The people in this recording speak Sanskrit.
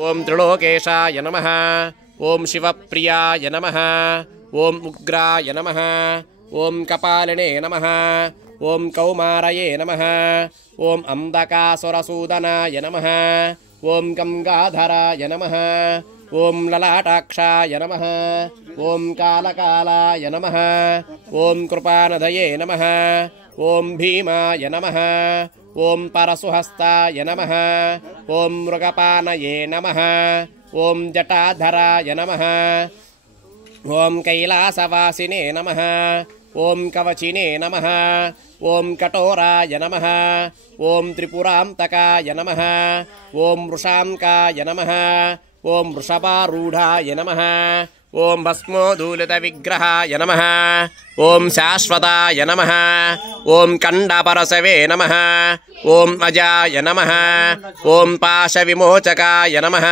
ओम त्रिलोकेशाय नमः। ओम शिवप्रियाय नमः। ओम उग्राय नमः। ओम कपालिने नमः। ओम कौमारये नमः। ओम अंधकासुरसूदनाय नमः। ओम गंगाधराय नमः। ओम ललाटाक्षाय नमः। ओम कालकालाय नमः। ओम कृपानदये नमः। ओम भीमाय नमः। ओम परशुहस्ताय नमः। ओम मृगपानये नमः। ओम जटाधराय नमः। ओम कैलासवासिने नमः। ओम कवचिने नमः। ओम कठोराय नमः। ओम त्रिपुरान्तकाय नमः। ओम वृषांकाय नमः। ओम वृषभारूढाय नमः। ओम भस्मोदूलितविग्रहाय नमः। ओम शाश्वताय नमः। ओम कण्डपरशवे नमः। ओम अजाय नमः। ओम पाशविमोचकाय नमः।